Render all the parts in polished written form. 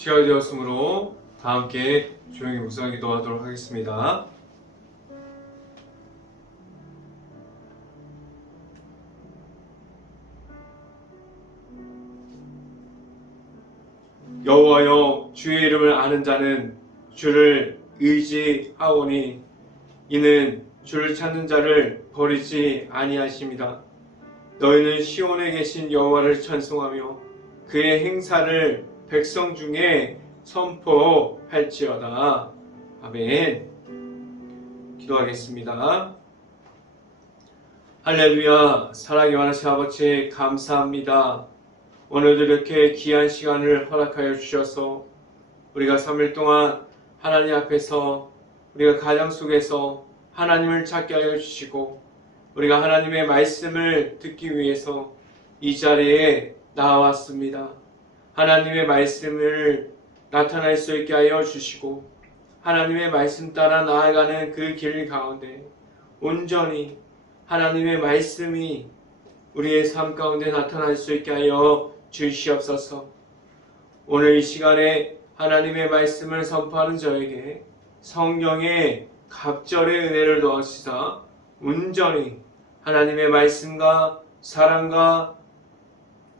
시간이 되었으므로 다 함께 조용히 묵상 기도하도록 하겠습니다. 여호와여, 주의 이름을 아는 자는 주를 의지하오니 이는 주를 찾는 자를 버리지 아니하십니다. 너희는 시온에 계신 여호와를 찬송하며 그의 행사를 백성 중에 선포할지어다. 아멘. 기도하겠습니다. 할렐루야. 사랑의 하나님 아버지, 감사합니다. 오늘도 이렇게 귀한 시간을 허락하여 주셔서 우리가 3일 동안 하나님 앞에서 우리가 가정 속에서 하나님을 찾게 하여 주시고 우리가 하나님의 말씀을 듣기 위해서 이 자리에 나왔습니다. 하나님의 말씀을 나타낼 수 있게 하여 주시고 하나님의 말씀 따라 나아가는 그 길 가운데 온전히 하나님의 말씀이 우리의 삶 가운데 나타날 수 있게 하여 주시옵소서. 오늘 이 시간에 하나님의 말씀을 선포하는 저에게 성령의 갑절의 은혜를 더하시사 온전히 하나님의 말씀과 사랑과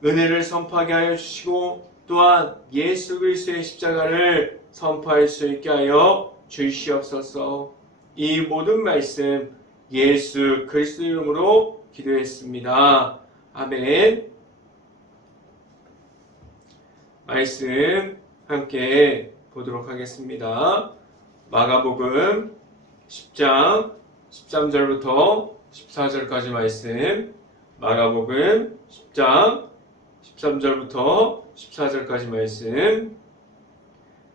은혜를 선포하게 하여 주시고 또한 예수 그리스도의 십자가를 선포할 수 있게 하여 주시옵소서. 이 모든 말씀 예수 그리스도 이름으로 기도했습니다. 아멘. 말씀 함께 보도록 하겠습니다. 마가복음 10장 13절부터 14절까지 말씀, 마가복음 10장 13절부터 14절까지 말씀,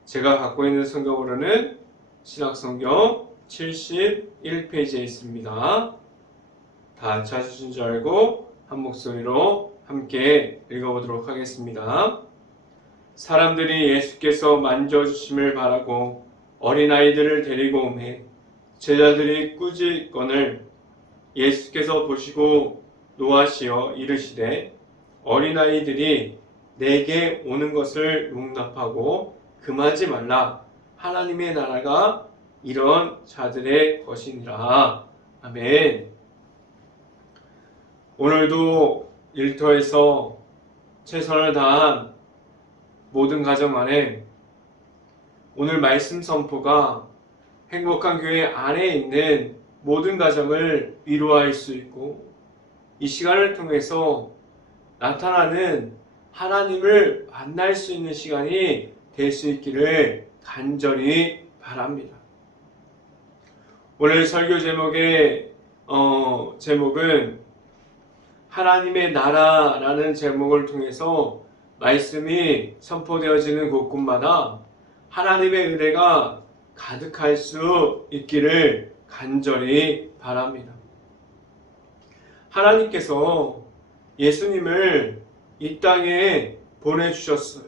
제가 갖고 있는 성경으로는 신약성경 71페이지에 있습니다. 다 찾으신 줄 알고 한 목소리로 함께 읽어보도록 하겠습니다. 사람들이 예수께서 만져주심을 바라고 어린아이들을 데리고 오매 제자들이 꾸짖거늘 예수께서 보시고 노하시어 이르시되 어린아이들이 내게 오는 것을 용납하고 금하지 말라. 하나님의 나라가 이런 자들의 것이니라. 아멘. 오늘도 일터에서 최선을 다한 모든 가정 안에 오늘 말씀 선포가 행복한 교회 안에 있는 모든 가정을 위로할 수 있고 이 시간을 통해서 나타나는 하나님을 만날 수 있는 시간이 될 수 있기를 간절히 바랍니다. 오늘 설교 제목은 하나님의 나라라는 제목을 통해서 말씀이 선포되어지는 곳곳마다 하나님의 은혜가 가득할 수 있기를 간절히 바랍니다. 하나님께서 예수님을 이 땅에 보내주셨어요.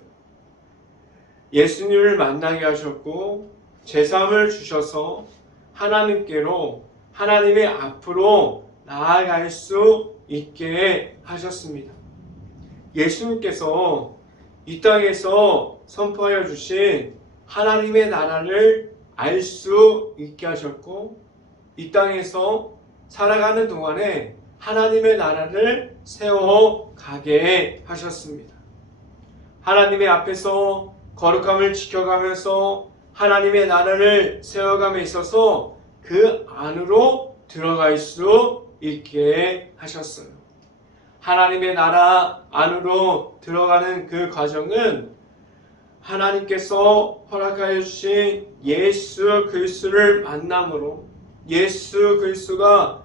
예수님을 만나게 하셨고 제삼을 주셔서 하나님께로 하나님의 앞으로 나아갈 수 있게 하셨습니다. 예수님께서 이 땅에서 선포하여 주신 하나님의 나라를 알 수 있게 하셨고 이 땅에서 살아가는 동안에 하나님의 나라를 세워가게 하셨습니다. 하나님의 앞에서 거룩함을 지켜가면서 하나님의 나라를 세워감에 있어서 그 안으로 들어갈 수 있게 하셨어요. 하나님의 나라 안으로 들어가는 그 과정은 하나님께서 허락하여 주신 예수 그리스도를 만남으로 예수 그리스도가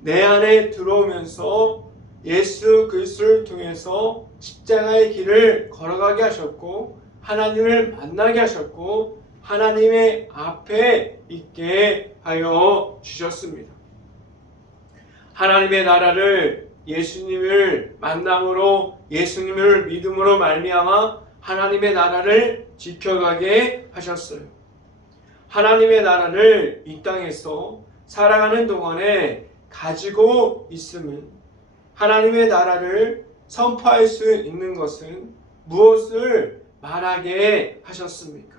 내 안에 들어오면서 예수 그리스도를 통해서 십자가의 길을 걸어가게 하셨고 하나님을 만나게 하셨고 하나님의 앞에 있게 하여 주셨습니다. 하나님의 나라를 예수님을 만남으로 예수님을 믿음으로 말미암아 하나님의 나라를 지켜가게 하셨어요. 하나님의 나라를 이 땅에서 살아가는 동안에 가지고 있음은 하나님의 나라를 선포할 수 있는 것은 무엇을 말하게 하셨습니까?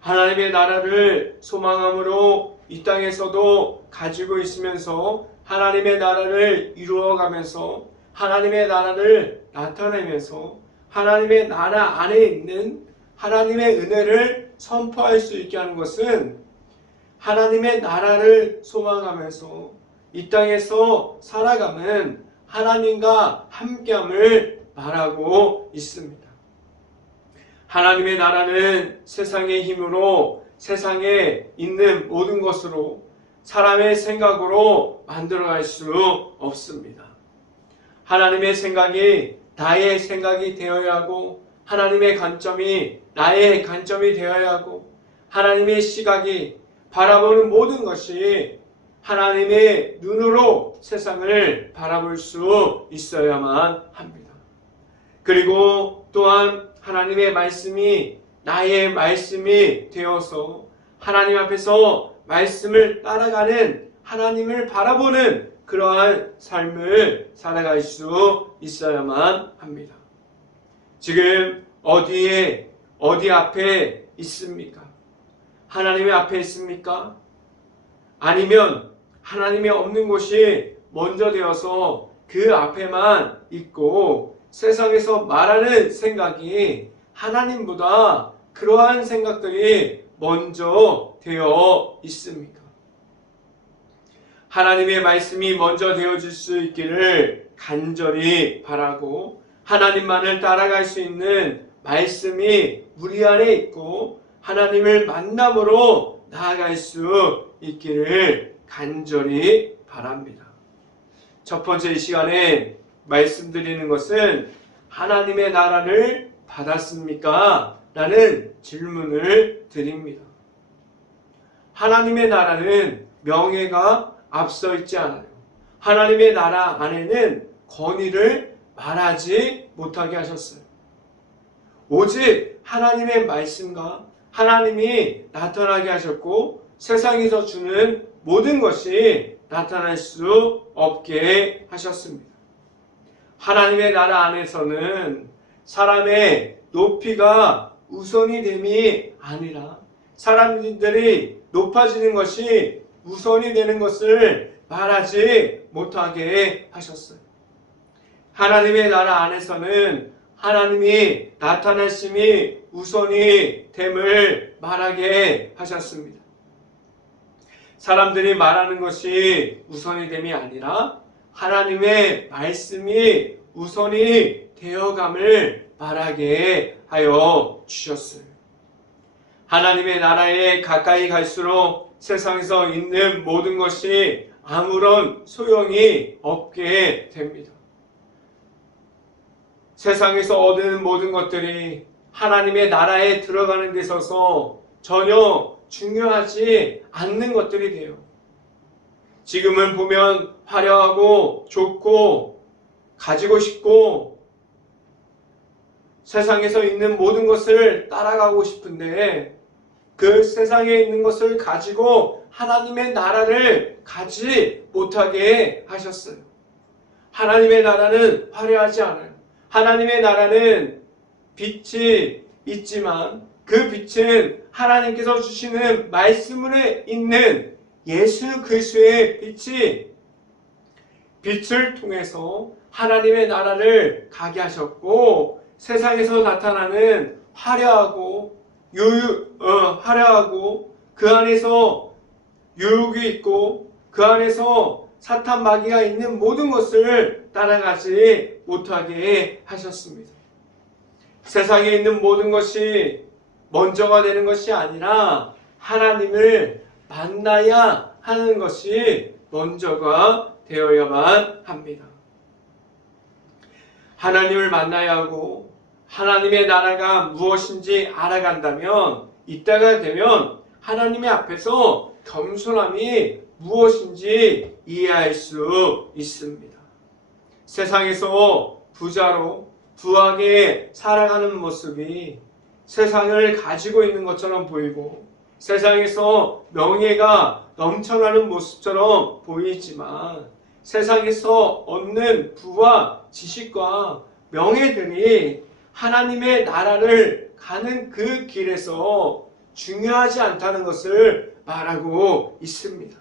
하나님의 나라를 소망함으로 이 땅에서도 가지고 있으면서 하나님의 나라를 이루어가면서 하나님의 나라를 나타내면서 하나님의 나라 안에 있는 하나님의 은혜를 선포할 수 있게 하는 것은 하나님의 나라를 소망하면서 이 땅에서 살아가는 하나님과 함께함을 말하고 있습니다. 하나님의 나라는 세상의 힘으로 세상에 있는 모든 것으로 사람의 생각으로 만들어갈 수 없습니다. 하나님의 생각이 나의 생각이 되어야 하고 하나님의 관점이 나의 관점이 되어야 하고 하나님의 시각이 바라보는 모든 것이 하나님의 눈으로 세상을 바라볼 수 있어야만 합니다. 그리고 또한 하나님의 말씀이 나의 말씀이 되어서 하나님 앞에서 말씀을 따라가는 하나님을 바라보는 그러한 삶을 살아갈 수 있어야만 합니다. 지금 어디 앞에 있습니까? 하나님의 앞에 있습니까? 아니면 하나님이 없는 곳이 먼저 되어서 그 앞에만 있고 세상에서 말하는 생각이 하나님보다 그러한 생각들이 먼저 되어 있습니까? 하나님의 말씀이 먼저 되어질 수 있기를 간절히 바라고 하나님만을 따라갈 수 있는 말씀이 우리 안에 있고 하나님을 만남으로 나아갈 수 있기를 간절히 바랍니다. 첫 번째 이 시간에 말씀드리는 것은 하나님의 나라를 받았습니까? 라는 질문을 드립니다. 하나님의 나라는 명예가 앞서 있지 않아요. 하나님의 나라 안에는 권위를 말하지 못하게 하셨어요. 오직 하나님의 말씀과 하나님이 나타나게 하셨고 세상에서 주는 모든 것이 나타날 수 없게 하셨습니다. 하나님의 나라 안에서는 사람의 높이가 우선이 됨이 아니라 사람들이 높아지는 것이 우선이 되는 것을 말하지 못하게 하셨어요. 하나님의 나라 안에서는 하나님이 나타나심이 우선이 됨을 말하게 하셨습니다. 사람들이 말하는 것이 우선이 됨이 아니라 하나님의 말씀이 우선이 되어감을 말하게 하여 주셨어요. 하나님의 나라에 가까이 갈수록 세상에서 있는 모든 것이 아무런 소용이 없게 됩니다. 세상에서 얻는 모든 것들이 하나님의 나라에 들어가는 데 있어서 전혀 중요하지 않는 것들이 돼요. 지금은 보면 화려하고 좋고 가지고 싶고 세상에서 있는 모든 것을 따라가고 싶은데 그 세상에 있는 것을 가지고 하나님의 나라를 가지 못하게 하셨어요. 하나님의 나라는 화려하지 않아요. 하나님의 나라는 빛이 있지만 그 빛은 하나님께서 주시는 말씀으로 있는 예수 그리스도의 빛이 빛을 통해서 하나님의 나라를 가게 하셨고 세상에서 나타나는 화려하고 그 안에서 유혹이 있고 그 안에서 사탄 마귀가 있는 모든 것을 따라가지 못하게 하셨습니다. 세상에 있는 모든 것이 먼저가 되는 것이 아니라 하나님을 만나야 하는 것이 먼저가 되어야만 합니다. 하나님을 만나야 하고 하나님의 나라가 무엇인지 알아간다면 이때가 되면 하나님의 앞에서 겸손함이 무엇인지 이해할 수 있습니다. 세상에서 부자로 부하게 살아가는 모습이 세상을 가지고 있는 것처럼 보이고 세상에서 명예가 넘쳐나는 모습처럼 보이지만 세상에서 얻는 부와 지식과 명예들이 하나님의 나라를 가는 그 길에서 중요하지 않다는 것을 말하고 있습니다.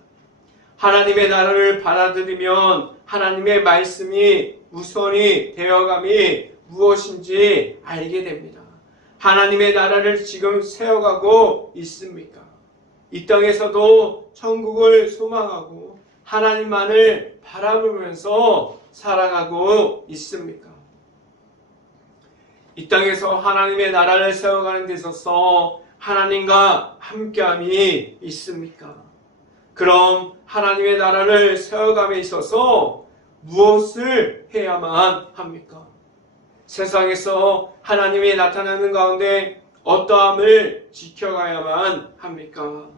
하나님의 나라를 받아들이면 하나님의 말씀이 우선이 되어감이 무엇인지 알게 됩니다. 하나님의 나라를 지금 세워가고 있습니까? 이 땅에서도 천국을 소망하고 하나님만을 바라보면서 살아가고 있습니까? 이 땅에서 하나님의 나라를 세워가는 데 있어서 하나님과 함께함이 있습니까? 그럼 하나님의 나라를 세워감에 있어서 무엇을 해야만 합니까? 세상에서 하나님이 나타나는 가운데 어떠함을 지켜가야만 합니까?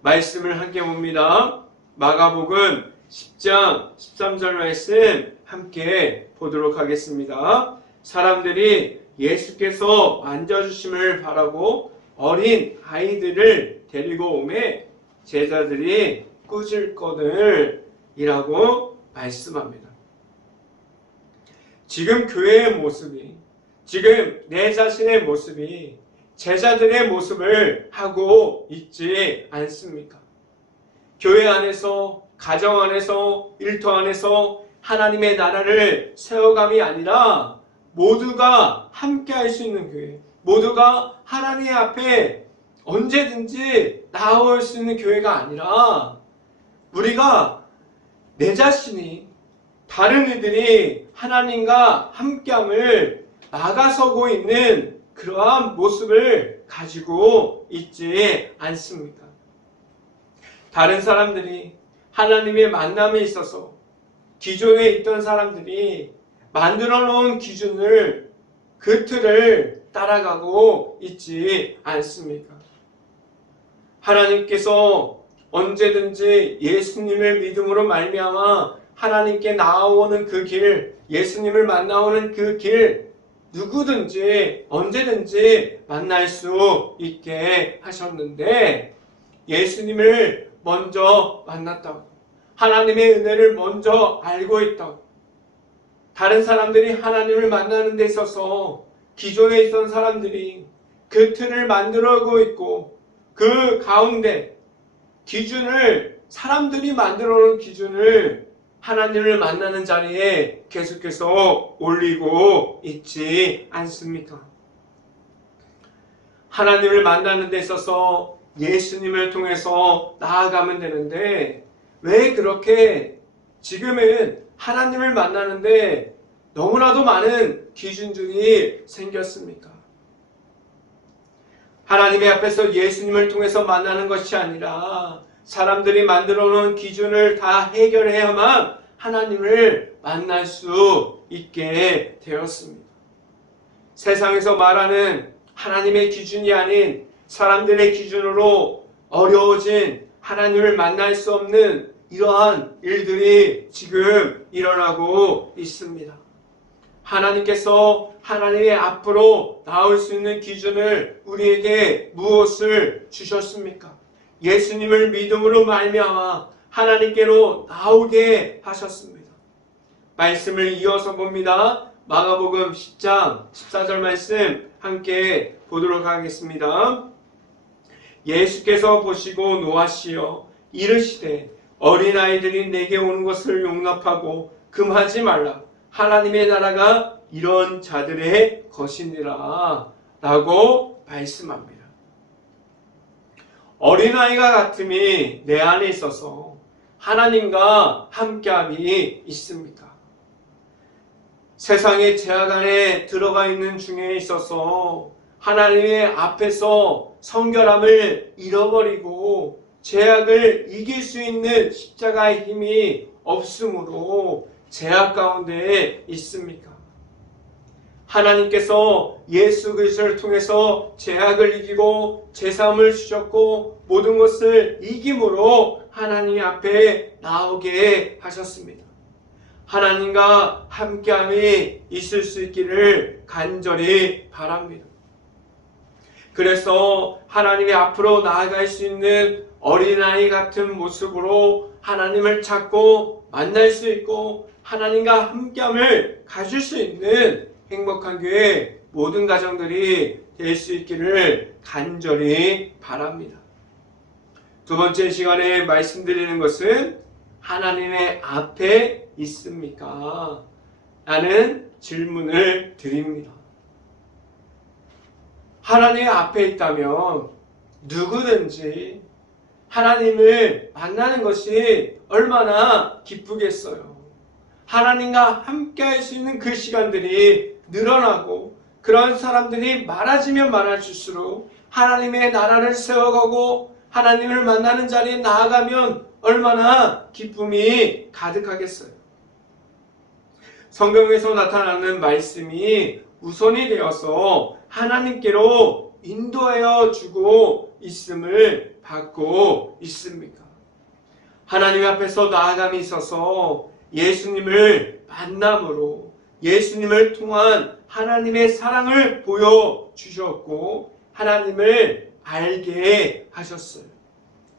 말씀을 함께 봅니다. 마가복음 10장 13절 말씀 함께 보도록 하겠습니다. 사람들이 예수께서 만져주심을 바라고 어린 아이들을 데리고 오매 제자들이 꾸짖거늘 이라고 말씀합니다. 지금 교회의 모습이, 지금 내 자신의 모습이 제자들의 모습을 하고 있지 않습니까? 교회 안에서, 가정 안에서, 일터 안에서 하나님의 나라를 세워감이 아니라 모두가 함께 할 수 있는 교회, 모두가 하나님 앞에 언제든지 나올 수 있는 교회가 아니라 우리가 내 자신이 다른 이들이 하나님과 함께함을 막아서고 있는 그러한 모습을 가지고 있지 않습니까? 다른 사람들이 하나님의 만남에 있어서 기존에 있던 사람들이 만들어 놓은 기준을, 그 틀을 따라가고 있지 않습니까? 하나님께서 언제든지 예수님을 믿음으로 말미암아 하나님께 나아오는 그 길, 예수님을 만나오는 그 길, 누구든지 언제든지 만날 수 있게 하셨는데 예수님을 먼저 만났다고, 하나님의 은혜를 먼저 알고 있다고, 다른 사람들이 하나님을 만나는 데 있어서 기존에 있던 사람들이 그 틀을 만들어가고 있고 그 가운데 기준을, 사람들이 만들어 놓은 기준을 하나님을 만나는 자리에 계속해서 올리고 있지 않습니까? 하나님을 만나는 데 있어서 예수님을 통해서 나아가면 되는데 왜 그렇게 지금은 하나님을 만나는데 너무나도 많은 기준들이 생겼습니까? 하나님의 앞에서 예수님을 통해서 만나는 것이 아니라 사람들이 만들어 놓은 기준을 다 해결해야만 하나님을 만날 수 있게 되었습니다. 세상에서 말하는 하나님의 기준이 아닌 사람들의 기준으로 어려워진 하나님을 만날 수 없는 이러한 일들이 지금 일어나고 있습니다. 하나님께서 하나님의 앞으로 나올 수 있는 기준을 우리에게 무엇을 주셨습니까? 예수님을 믿음으로 말미암아 하나님께로 나오게 하셨습니다. 말씀을 이어서 봅니다. 마가복음 10장 14절 말씀 함께 보도록 하겠습니다. 예수께서 보시고 노하시어 이르시되 어린아이들이 내게 오는 것을 용납하고 금하지 말라. 하나님의 나라가 이런 자들의 것이니라 라고 말씀합니다. 어린아이가 같음이 내 안에 있어서 하나님과 함께함이 있습니까? 세상의 제약 안에 들어가 있는 중에 있어서 하나님의 앞에서 성결함을 잃어버리고 제약을 이길 수 있는 십자가의 힘이 없으므로 제약 가운데 있습니까? 하나님께서 예수 그리스도를 통해서 제약을 이기고 제사함을 주셨고 모든 것을 이김으로 하나님 앞에 나오게 하셨습니다. 하나님과 함께함이 있을 수 있기를 간절히 바랍니다. 그래서 하나님의 앞으로 나아갈 수 있는 어린아이 같은 모습으로 하나님을 찾고 만날 수 있고 하나님과 함께함을 가질 수 있는 행복한 교회 모든 가정들이 될 수 있기를 간절히 바랍니다. 두 번째 시간에 말씀드리는 것은 하나님의 앞에 있습니까? 라는 질문을 드립니다. 하나님의 앞에 있다면 누구든지 하나님을 만나는 것이 얼마나 기쁘겠어요. 하나님과 함께 할 수 있는 그 시간들이 늘어나고 그런 사람들이 많아지면 많아질수록 하나님의 나라를 세워가고 하나님을 만나는 자리에 나아가면 얼마나 기쁨이 가득하겠어요. 성경에서 나타나는 말씀이 우선이 되어서 하나님께로 인도하여 주고 있음을 받고 있습니까? 하나님 앞에서 나아감이 있어서 예수님을 만남으로 예수님을 통한 하나님의 사랑을 보여주셨고 하나님을 알게 하셨어요.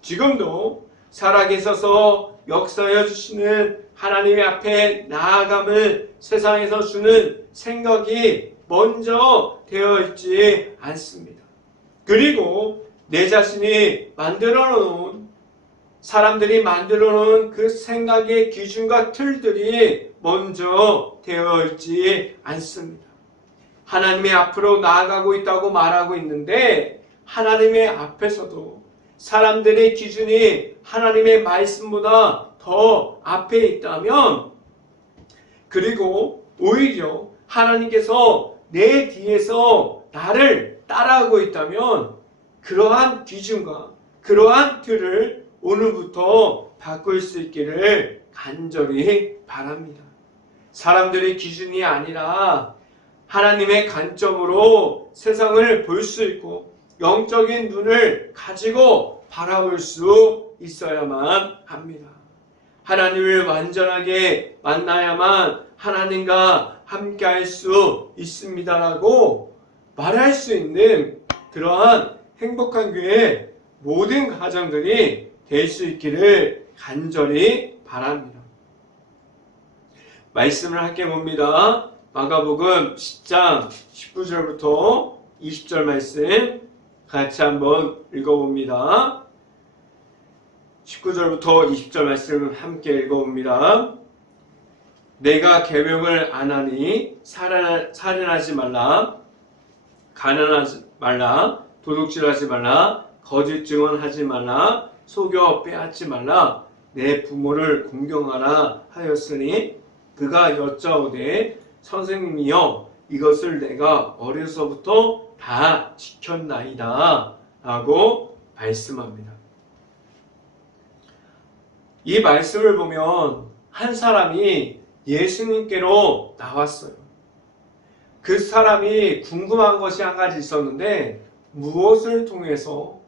지금도 살아계셔서 역사하여 주시는 하나님의 앞에 나아감을 세상에서 주는 생각이 먼저 되어 있지 않습니다. 그리고 내 자신이 만들어 놓은 사람들이 만들어 놓은 그 생각의 기준과 틀들이 먼저 되어 있지 않습니다. 하나님의 앞으로 나아가고 있다고 말하고 있는데 하나님의 앞에서도 사람들의 기준이 하나님의 말씀보다 더 앞에 있다면 그리고 오히려 하나님께서 내 뒤에서 나를 따라하고 있다면 그러한 기준과 그러한 틀을 오늘부터 바꿀 수 있기를 간절히 바랍니다. 사람들의 기준이 아니라 하나님의 관점으로 세상을 볼 수 있고 영적인 눈을 가지고 바라볼 수 있어야만 합니다. 하나님을 완전하게 만나야만 하나님과 함께 할 수 있습니다라고 말할 수 있는 그러한 행복한 교회 모든 가정들이 될 수 있기를 간절히 바랍니다. 말씀을 함께 봅니다. 마가복음 10장 19절부터 20절 말씀 같이 한번 읽어봅니다. 19절부터 20절 말씀 함께 읽어봅니다. 내가 계명을 안 하니 살인하지 말라, 가난하지 말라, 도둑질하지 말라, 거짓 증언하지 말라, 속여 빼앗지 말라, 내 부모를 공경하라 하였으니 그가 여짜오되 선생님이여 이것을 내가 어려서부터 다 지켰나이다 라고 말씀합니다. 이 말씀을 보면 한 사람이 예수님께로 나왔어요. 그 사람이 궁금한 것이 한 가지 있었는데 무엇을 통해서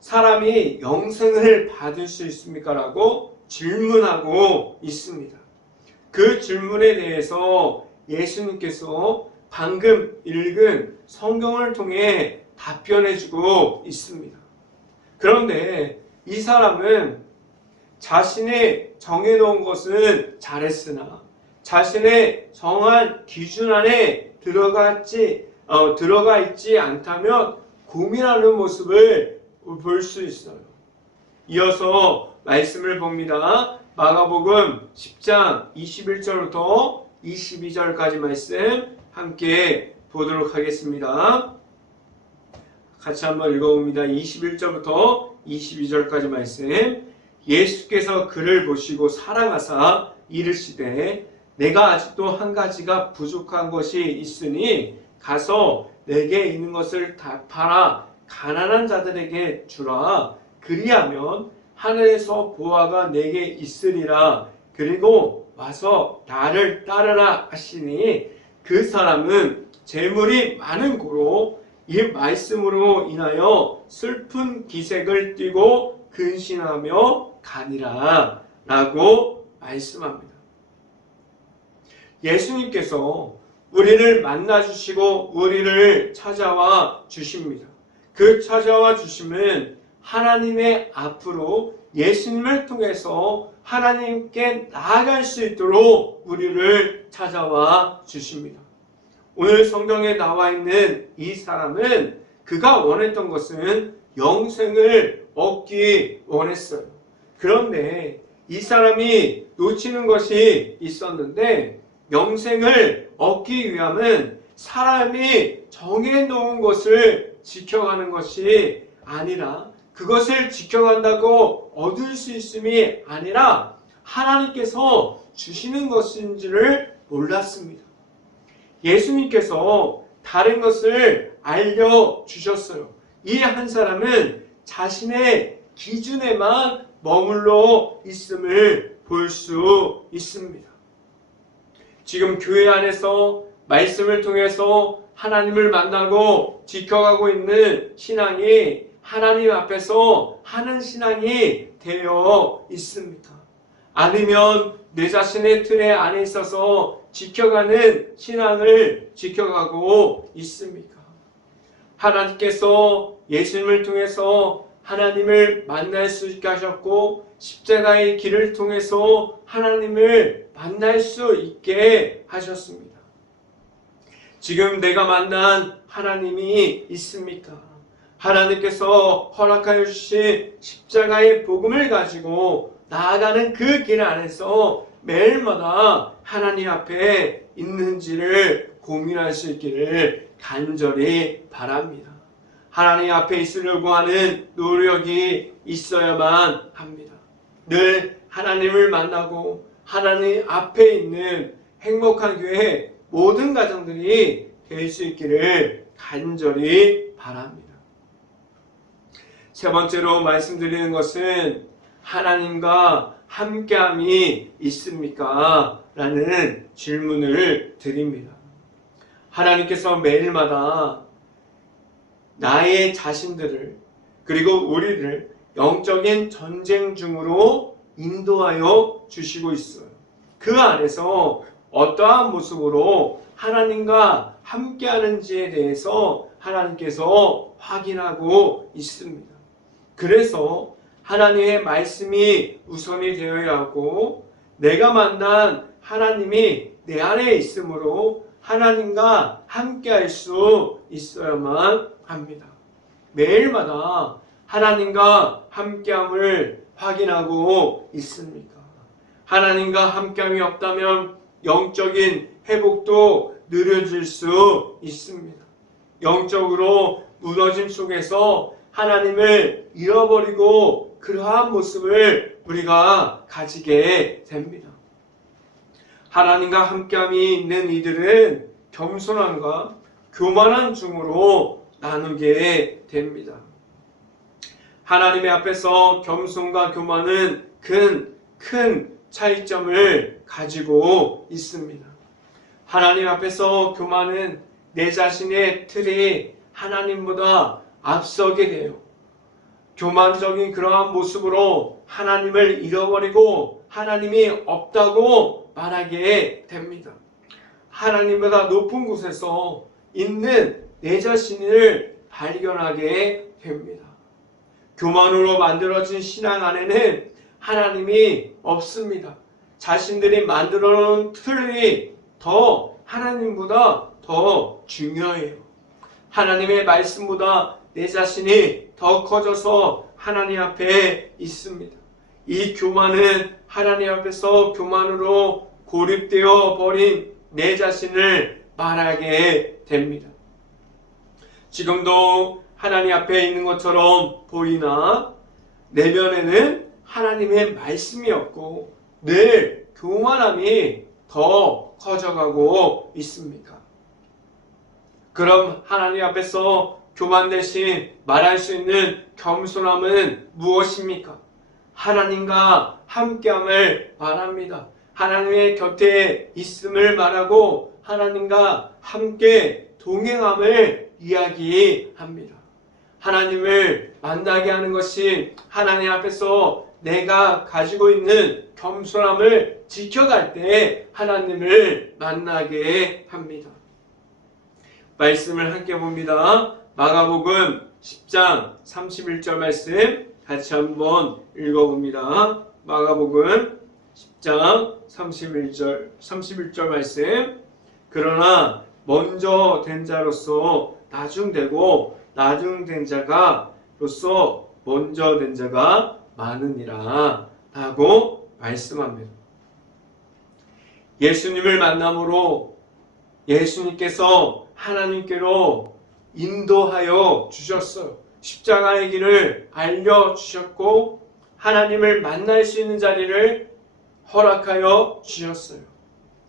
사람이 영생을 받을 수 있습니까? 라고 질문하고 있습니다. 그 질문에 대해서 예수님께서 방금 읽은 성경을 통해 답변해주고 있습니다. 그런데 이 사람은 자신이 정해놓은 것은 잘했으나 자신의 정한 기준 안에 들어가 있지 않다면 고민하는 모습을 볼 수 있어요. 이어서 말씀을 봅니다. 마가복음 10장 21절부터 22절까지 말씀 함께 보도록 하겠습니다. 같이 한번 읽어봅니다. 21절부터 22절까지 말씀. 예수께서 그를 보시고 사랑하사 이르시되 내가 아직도 한 가지가 부족한 것이 있으니 가서 내게 있는 것을 다 팔아 가난한 자들에게 주라. 그리하면 하늘에서 보화가 내게 있으리라. 그리고 와서 나를 따르라 하시니 그 사람은 재물이 많은 고로 이 말씀으로 인하여 슬픈 기색을 띠고 근신하며 가니라 라고 말씀합니다. 예수님께서 우리를 만나주시고 우리를 찾아와 주십니다. 그 찾아와 주심은 하나님의 앞으로 예수님을 통해서 하나님께 나아갈 수 있도록 우리를 찾아와 주십니다. 오늘 성경에 나와 있는 이 사람은 그가 원했던 것은 영생을 얻기 원했어요. 그런데 이 사람이 놓치는 것이 있었는데 영생을 얻기 위함은 사람이 정해놓은 것을 지켜가는 것이 아니라 그것을 지켜간다고 얻을 수 있음이 아니라 하나님께서 주시는 것인지를 몰랐습니다. 예수님께서 다른 것을 알려주셨어요. 이 한 사람은 자신의 기준에만 머물러 있음을 볼 수 있습니다. 지금 교회 안에서 말씀을 통해서 하나님을 만나고 지켜가고 있는 신앙이 하나님 앞에서 하는 신앙이 되어 있습니까? 아니면 내 자신의 틀에 안에 있어서 지켜가는 신앙을 지켜가고 있습니까? 하나님께서 예수님을 통해서 하나님을 만날 수 있게 하셨고 십자가의 길을 통해서 하나님을 만날 수 있게 하셨습니다. 지금 내가 만난 하나님이 있습니까? 하나님께서 허락하여 주신 십자가의 복음을 가지고 나아가는 그 길 안에서 매일마다 하나님 앞에 있는지를 고민할 수 있기를 간절히 바랍니다. 하나님 앞에 있으려고 하는 노력이 있어야만 합니다. 늘 하나님을 만나고 하나님 앞에 있는 행복한 교회 모든 가정들이 될 수 있기를 간절히 바랍니다. 세 번째로 말씀드리는 것은 하나님과 함께함이 있습니까? 라는 질문을 드립니다. 하나님께서 매일마다 나의 자신들을 그리고 우리를 영적인 전쟁 중으로 인도하여 주시고 있어요. 그 안에서 어떠한 모습으로 하나님과 함께하는지에 대해서 하나님께서 확인하고 있습니다. 그래서 하나님의 말씀이 우선이 되어야 하고 내가 만난 하나님이 내 안에 있으므로 하나님과 함께할 수 있어야만 합니다. 매일마다 하나님과 함께함을 확인하고 있습니까? 하나님과 함께함이 없다면 영적인 회복도 느려질 수 있습니다. 영적으로 무너짐 속에서 하나님을 잃어버리고 그러한 모습을 우리가 가지게 됩니다. 하나님과 함께함이 있는 이들은 겸손함과 교만한 중으로 나누게 됩니다. 하나님의 앞에서 겸손과 교만은 큰 차이점을 가지고 있습니다. 하나님 앞에서 교만은 내 자신의 틀이 하나님보다 앞서게 돼요. 교만적인 그러한 모습으로 하나님을 잃어버리고 하나님이 없다고 말하게 됩니다. 하나님보다 높은 곳에서 있는 내 자신을 발견하게 됩니다. 교만으로 만들어진 신앙 안에는 하나님이 없습니다. 자신들이 만들어 놓은 틀이 더 하나님보다 더 중요해요. 하나님의 말씀보다 내 자신이 더 커져서 하나님 앞에 있습니다. 이 교만은 하나님 앞에서 교만으로 고립되어 버린 내 자신을 말하게 됩니다. 지금도 하나님 앞에 있는 것처럼 보이나 내면에는 하나님의 말씀이 없고 늘 교만함이 더 커져가고 있습니까? 그럼 하나님 앞에서 교만 대신 말할 수 있는 겸손함은 무엇입니까? 하나님과 함께함을 말합니다. 하나님의 곁에 있음을 말하고 하나님과 함께 동행함을 이야기합니다. 하나님을 만나게 하는 것이 하나님 앞에서 내가 가지고 있는 겸손함을 지켜갈 때 하나님을 만나게 합니다. 말씀을 함께 봅니다. 마가복음 10장 31절 말씀 같이 한번 읽어봅니다. 마가복음 10장 31절 말씀. 그러나 먼저 된 자로서 나중되고 나중된 자가로서 먼저 된 자가 많으니라 라고 말씀합니다. 예수님을 만남으로 예수님께서 하나님께로 인도하여 주셨어요. 십자가의 길을 알려주셨고 하나님을 만날 수 있는 자리를 허락하여 주셨어요.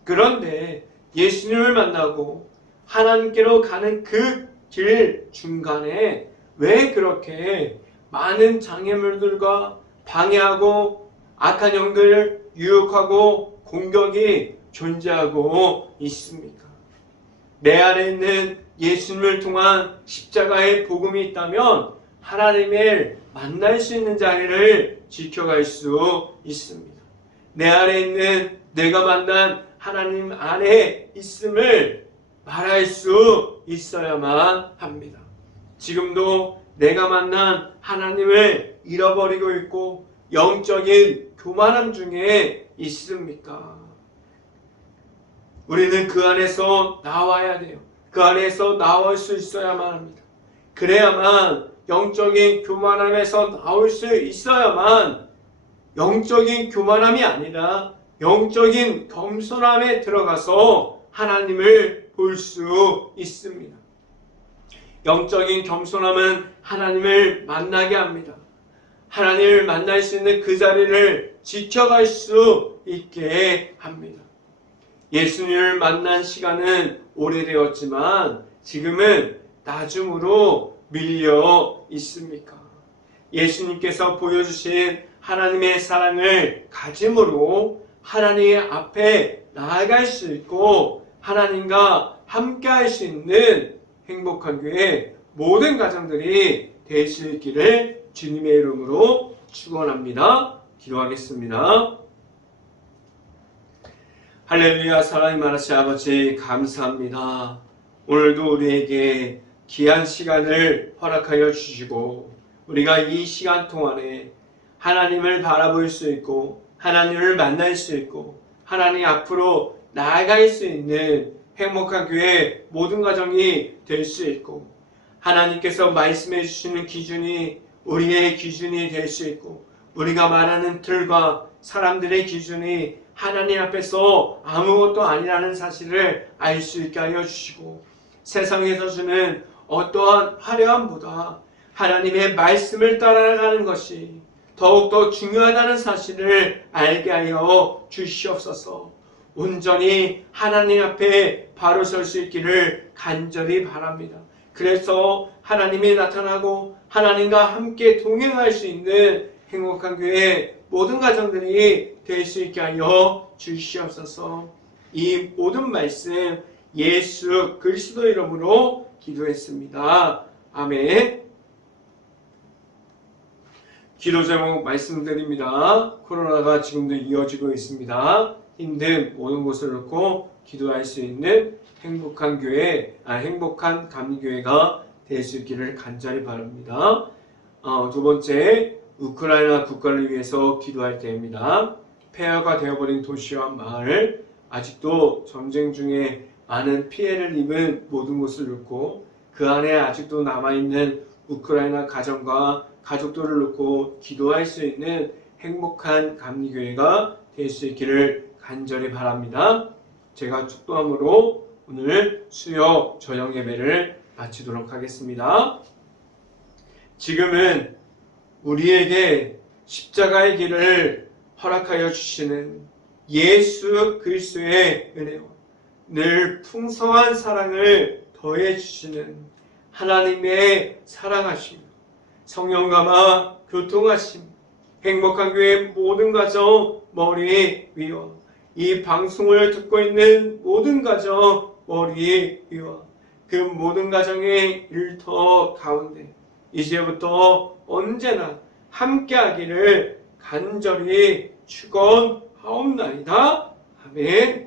그런데 예수님을 만나고 하나님께로 가는 그 길 중간에 왜 그렇게 많은 장애물들과 방해하고 악한 영들 유혹하고 공격이 존재하고 있습니까? 내 안에 있는 예수님을 통한 십자가의 복음이 있다면 하나님을 만날 수 있는 자리를 지켜갈 수 있습니다. 내 안에 있는 내가 만난 하나님 안에 있음을 말할 수 있어야만 합니다. 지금도 내가 만난 하나님을 잃어버리고 있고 영적인 교만함 중에 있습니까? 우리는 그 안에서 나와야 돼요. 그 안에서 나올 수 있어야만 합니다. 그래야만 영적인 교만함에서 나올 수 있어야만 영적인 교만함이 아니라 영적인 겸손함에 들어가서 하나님을 볼 수 있습니다. 영적인 겸손함은 하나님을 만나게 합니다. 하나님을 만날 수 있는 그 자리를 지켜갈 수 있게 합니다. 예수님을 만난 시간은 오래되었지만 지금은 나중으로 밀려 있습니까? 예수님께서 보여주신 하나님의 사랑을 가짐으로 하나님 앞에 나아갈 수 있고 하나님과 함께 할 수 있는 행복한 교회 모든 가정들이 될 수 있기를 주님의 이름으로 축원합니다. 기도하겠습니다. 할렐루야. 사랑이 많으신 아버지 감사합니다. 오늘도 우리에게 귀한 시간을 허락하여 주시고 우리가 이 시간 동안에 하나님을 바라볼 수 있고 하나님을 만날 수 있고 하나님 앞으로 나아갈 수 있는 행복한 교회 모든 가정이 될 수 있고 하나님께서 말씀해 주시는 기준이 우리의 기준이 될 수 있고 우리가 말하는 틀과 사람들의 기준이 하나님 앞에서 아무것도 아니라는 사실을 알 수 있게 하여 주시고 세상에서 주는 어떠한 화려함보다 하나님의 말씀을 따라가는 것이 더욱더 중요하다는 사실을 알게 하여 주시옵소서. 온전히 하나님 앞에 바로 설 수 있기를 간절히 바랍니다. 그래서 하나님이 나타나고 하나님과 함께 동행할 수 있는 행복한 교회 모든 가정들이 될 수 있게 하여 주시옵소서. 이 모든 말씀 예수 그리스도 이름으로 기도했습니다. 아멘. 기도 제목 말씀드립니다. 코로나가 지금도 이어지고 있습니다. 힘든 모든 곳을 놓고 기도할 수 있는 행복한 교회, 행복한 감리교회가 될 수 있기를 간절히 바랍니다. 두 번째, 우크라이나 국가를 위해서 기도할 때입니다. 폐허가 되어버린 도시와 마을, 아직도 전쟁 중에 많은 피해를 입은 모든 곳을 놓고 그 안에 아직도 남아있는 우크라이나 가정과 가족들을 놓고 기도할 수 있는 행복한 감리교회가 될 수 있기를 간절히 바랍니다. 제가 축도함으로 오늘 수요 저녁 예배를 마치도록 하겠습니다. 지금은 우리에게 십자가의 길을 허락하여 주시는 예수 그리스도의 은혜와 늘 풍성한 사랑을 더해 주시는 하나님의 사랑하심, 성령감화 교통하심, 행복한 교회 모든 가정 머리 위와 이 방송을 듣고 있는 모든 가정 머리 위와 그 모든 가정의 일터 가운데 이제부터 언제나 함께하기를 간절히 축원하옵나이다. 아멘.